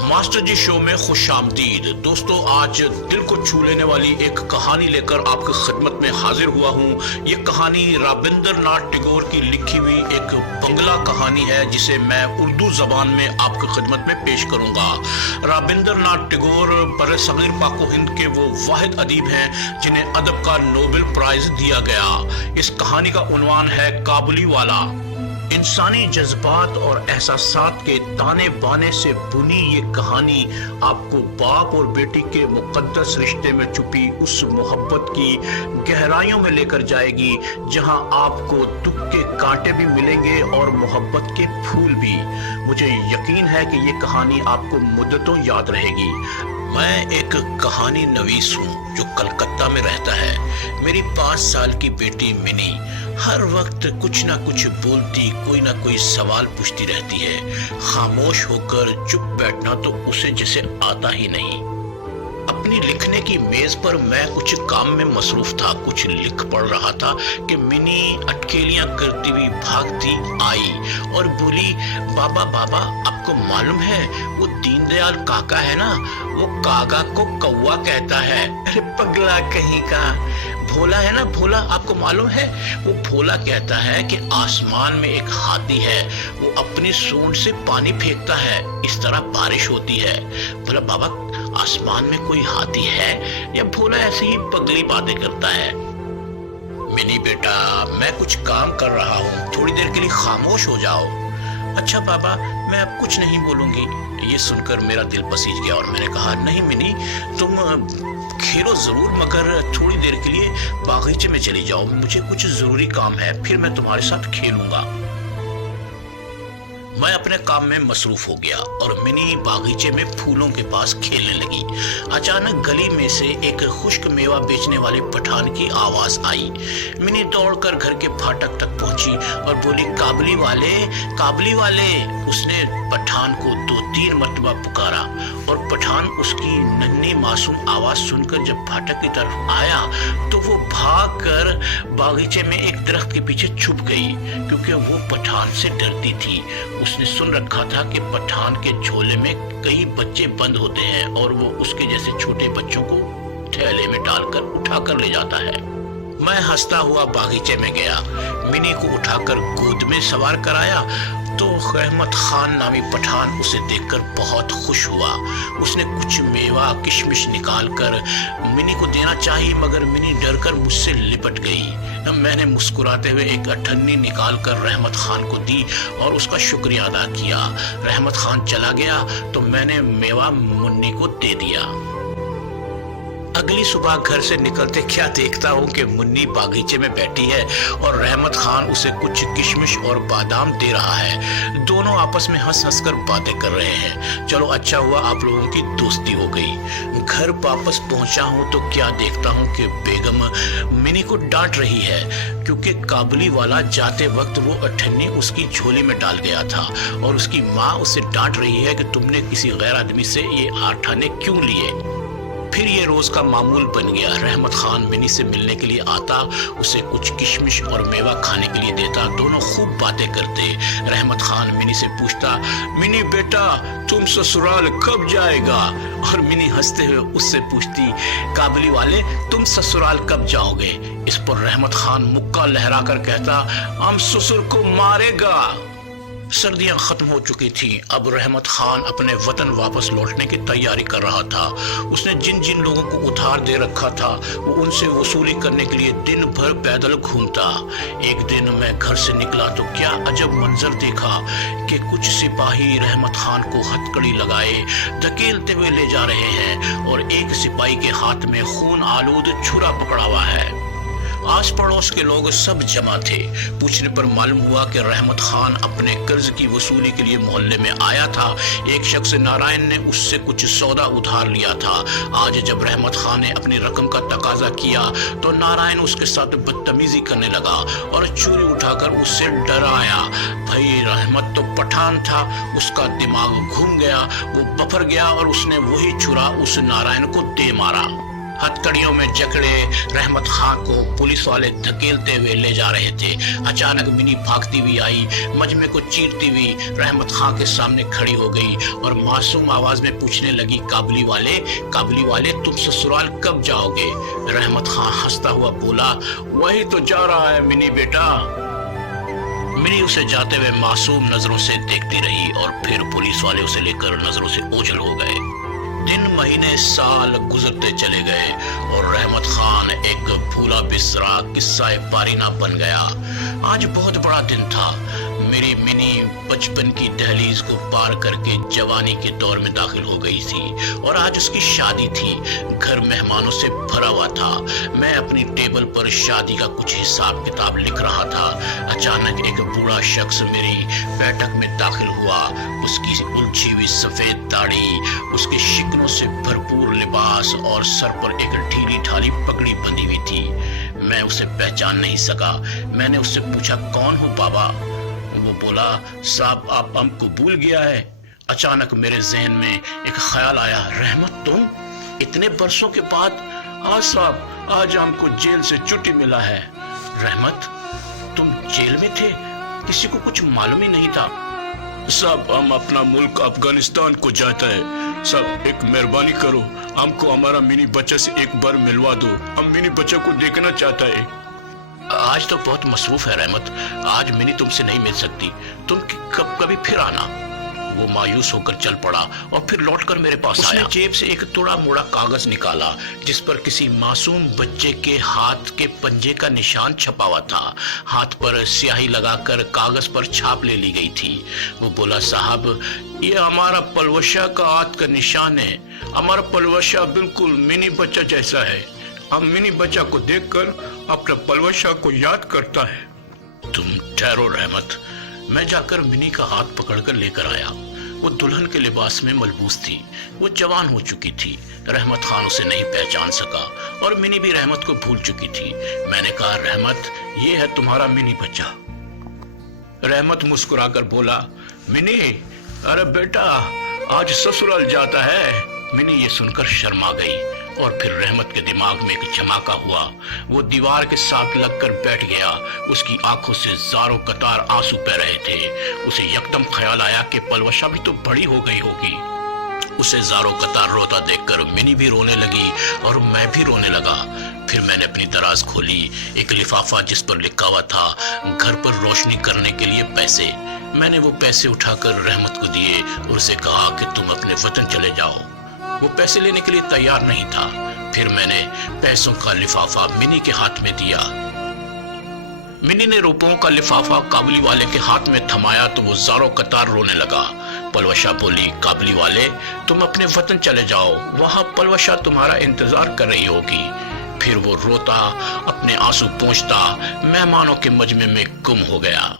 Master जी show में खुश आमदीद। दोस्तों, आज दिल को छू लेने वाली एक कहानी लेकर आपकी खिदमत में हाजिर हुआ हूँ। ये कहानी रविंद्रनाथ टैगोर की लिखी हुई एक बंगला कहानी है, जिसे मैं उर्दू जबान में आपकी खिदमत में पेश करूंगा। रविंद्रनाथ टैगोर बरसगीर पाक व हिंद के वो वाहिद अदीब हैं जिन्हें अदब का नोबेल प्राइज दिया गया। इस कहानी का उन्वान है काबुली वाला। इंसानी जज्बात और एहसासात के ताने बाने से बुनी ये कहानी आपको बाप और बेटी के मुकद्दस रिश्ते में छुपी उस मोहब्बत की गहराइयों में लेकर जाएगी, जहां आपको दुख के कांटे भी मिलेंगे और मोहब्बत के फूल भी। मुझे यकीन है कि ये कहानी आपको मुद्दतों याद रहेगी। मैं एक कहानी नवीस हूँ जो कलकत्ता में रहता है। मेरी 5 साल की बेटी मिनी हर वक्त कुछ ना कुछ बोलती, कोई ना कोई सवाल पूछती रहती है। खामोश होकर चुप बैठना तो उसे जैसे आता ही नहीं। अपनी लिखने की मेज पर मैं कुछ काम में मसरूफ था, कुछ लिख पढ़ रहा था कि मिनी अटकेलियां करती हुई भागती आई और बोली, बाबा बाबा, आपको मालूम है वो दीनदयाल काका है ना, वो कागा को कौवा कहता है। अरे पगला कहीं का, भोला है ना, भोला, आपको मालूम है वो भोला कहता है कि आसमान में एक हाथी है, वो अपनी सूंड से पानी फेंकता है, इस तरह बारिश होती है। बोला, बाबा आसमान में कोई हाथी है या भोला ऐसे ही पगली बातें करता है? मिनी बेटा, मैं कुछ काम कर रहा हूँ, थोड़ी देर के लिए खामोश हो जाओ। अच्छा बाबा, मैं अब कुछ नहीं बोलूंगी। ये सुनकर मेरा दिल पसीज गया और मैंने कहा, नहीं मिनी, तुम खेलो जरूर, मगर थोड़ी देर के लिए बागीचे में चली जाओ, मुझे कुछ जरूरी काम है, फिर मैं तुम्हारे साथ खेलूंगा। मैं अपने काम में मसरूफ हो गया और मिनी बागीचे में फूलों के पास खेलने लगी। अचानक गली में से एक खुश्क मेवा बेचने वाले पठान की आवाज आई। मिनी दौड़कर घर के फाटक तक पहुंची और बोली, काबली वाले, काबली वाले। उसने पठान को 2-3 मरतबा पुकारा और पठान उसकी नन्ही मासूम आवाज सुनकर जब फाटक की तरफ आया तो वो भागकर बागीचे में एक दरख्त के पीछे छुप गई, क्योंकि वो पठान से डरती थी। उसने सुन रखा था कि पठान के झोले में कई बच्चे बंद होते हैं और वो उसके जैसे छोटे बच्चों को थैले में डालकर उठाकर ले जाता है। मैं हंसता हुआ बागीचे में गया, मिनी को उठाकर गोद में सवार कराया तो रहमत खान नामी पठान उसे देखकर बहुत खुश हुआ। उसने कुछ मेवा किशमिश निकाल कर मिनी को देना चाहिए, मगर मिनी डरकर मुझसे लिपट गई। मैंने मुस्कुराते हुए एक अठन्नी निकाल कर रहमत खान को दी और उसका शुक्रिया अदा किया। रहमत खान चला गया तो मैंने मेवा मुन्नी को दे दिया। अगली सुबह घर से निकलते क्या देखता हूँ कि मुन्नी बागीचे में बैठी है और रहमत खान उसे कुछ किशमिश और बादाम दे रहा है। दोनों आपस में हंस हंस कर बातें कर रहे हैं। चलो अच्छा हुआ आप लोगों की दोस्ती हो गई। घर वापस पहुंचा हूँ तो क्या देखता हूँ कि बेगम मिनी को डांट रही है, क्योंकि काबुली वाला जाते वक्त वो अठन्नी उसकी झोली में डाल गया था और उसकी माँ उसे डांट रही है कि तुमने किसी गैर आदमी से ये आठाने क्यों लिए। फिर ये रोज का मामूल बन गया। रहमत खान मिनी से मिलने के लिए आता, उसे कुछ किशमिश और मेवा खाने के लिए देता। दोनों खूब बातें करते। रहमत खान मिनी से पूछता, मिनी बेटा, तुम ससुराल कब जाएगा? और मिनी हंसते हुए उससे पूछती, काबुली वाले, तुम ससुराल कब जाओगे? इस पर रहमत खान मुक्का लहरा कर कहता, हम ससुर को मारेगा। सर्दियां खत्म हो चुकी थी। अब रहमत खान अपने वतन वापस लौटने की तैयारी कर रहा था। उसने जिन जिन लोगों को उधार दे रखा था वो उनसे वसूली करने के लिए दिन भर पैदल घूमता। एक दिन मैं घर से निकला तो क्या अजब मंजर देखा कि कुछ सिपाही रहमत खान को हथकड़ी लगाए धकेलते हुए ले जा रहे हैं और एक सिपाही के हाथ में खून आलूद छुरा पकड़ा हुआ है। आस पड़ोस के लोग सब जमा थे। पूछने पर मालूम हुआ कि रहमत खान अपने कर्ज की वसूली के लिए मोहल्ले में आया था। एक शख्स नारायण ने उससे कुछ सौदा उधार लिया था। आज जब रहमत खान ने अपनी रकम का तकाजा किया तो नारायण उसके साथ बदतमीजी करने लगा और छुरी उठाकर उससे डराया। भाई रहमत तो पठान था, उसका दिमाग घूम गया, वो बफर गया और उसने वही छुरा उस नारायण को दे मारा। हथकड़ियों में जकड़े रहमत खां को पुलिस वाले धकेलते हुए ले जा रहे थे। अचानक मिनी भागती हुई आई, मजमे को चीरती हुई रहमत खां के सामने खड़ी हो गई और मासूम आवाज में पूछने लगी, काबुली वाले तुम ससुराल कब जाओगे? रहमत खां हंसता हुआ बोला, वही तो जा रहा है मिनी बेटा। मिनी उसे जाते हुए मासूम नजरों से देखती रही और फिर पुलिस वाले उसे लेकर नजरों से ओझल हो गए। दिन महीने साल गुजरते चले गए और रहमत खान एक भूला बिसरा किस्सा पारीना बन गया। आज बहुत बड़ा दिन था। मेरी मिनी बचपन की दहलीज को पार करके जवानी के दौर में दाखिल हो गई थी और आज उसकी शादी थी। घर मेहमानों से भरा हुआ था। मैं अपनी टेबल पर शादी का कुछ हिसाब किताब लिख रहा था। अचानक एक बूढ़ा शख्स मेरी बैठक में दाखिल हुआ। उसकी उलझी हुई सफेद दाढ़ी, उसके शिकनों से भरपूर लिबास और सर पर एक ढीली ढाली पगड़ी बंधी हुई थी। मैं उसे पहचान नहीं सका। मैंने उससे पूछा, कौन हो बाबा? वो बोला, साहब आप हमको भूल गया है। अचानक मेरे जहन में एक ख्याल आया, रहमत तुम इतने बरसों के बाद? हाँ साहब, आज हमको जेल से छुट्टी मिला है। रहमत तुम जेल में थे? किसी को कुछ मालूम ही नहीं था। साहब हम अपना मुल्क अफगानिस्तान को जाता है। सब एक मेहरबानी करो, हमको हमारा मिनी बच्चा से एक बार मिलवा दो। हम मिनी बच्चा को देखना चाहता है। आज तो बहुत मसरूफ है रहमत, आज मिनी तुमसे नहीं मिल सकती। तुम कभी फिर आना। वो मायूस होकर चल पड़ा और फिर लौटकर मेरे पास आया। उसने जेब से एक थोड़ा मोड़ा कागज निकाला जिस पर किसी मासूम बच्चे के हाथ के पंजे का निशान छपा हुआ था। हाथ पर स्याही लगाकर कागज पर छाप ले ली गई थी। वो बोला, साहब ये हमारा पलवशा का हाथ का निशान है। हमारा पलवशा बिल्कुल मिनी बच्चा जैसा है। हम मिनी बच्चा को देखकर अपने पलवशा को याद करता है। तुम ठहरो रहमत। मैं जाकर मिनी का हाथ पकड़कर लेकर आया। वो दुल्हन के लिबास में मलबूस थी। वो जवान हो चुकी थी। रहमत खान उसे नहीं पहचान सका और मिनी भी रहमत को भूल चुकी थी। मैंने कहा, रहमत ये है तुम्हारा मिनी बच्चा। रहमत मुस्कुराकर बोला, मिनी अरे बेटा आज ससुराल जाता है। मिनी ये सुनकर शर्मा गई और फिर रहमत के दिमाग में एक झमाका हुआ। वो दीवार के साथ लगकर बैठ गया। उसकी आंखों से जारो कतार आंसू बह रहे थे। उसे यकदम ख्याल आया कि पलवशा भी तो बड़ी हो गई होगी। उसे जारो कतार रोता देखकर मिनी भी रोने लगी और मैं भी रोने लगा। फिर मैंने अपनी दराज खोली। एक लिफाफा जिस पर लिखा हुआ था, घर पर रोशनी करने के लिए पैसे। मैंने वो पैसे उठाकर रहमत को दिए और उसे कहा कि तुम अपने वतन चले जाओ। वो पैसे लेने के लिए तैयार नहीं था। फिर मैंने पैसों का लिफाफा मिनी के हाथ में दिया। मिनी ने रुपयों का लिफाफा काबुली वाले के हाथ में थमाया तो वो जारो कतार रोने लगा। पलवशा बोली, काबुली वाले तुम अपने वतन चले जाओ, वहां पलवशा तुम्हारा इंतजार कर रही होगी। फिर वो रोता, अपने आंसू पोंछता मेहमानों के मजमे में गुम हो गया।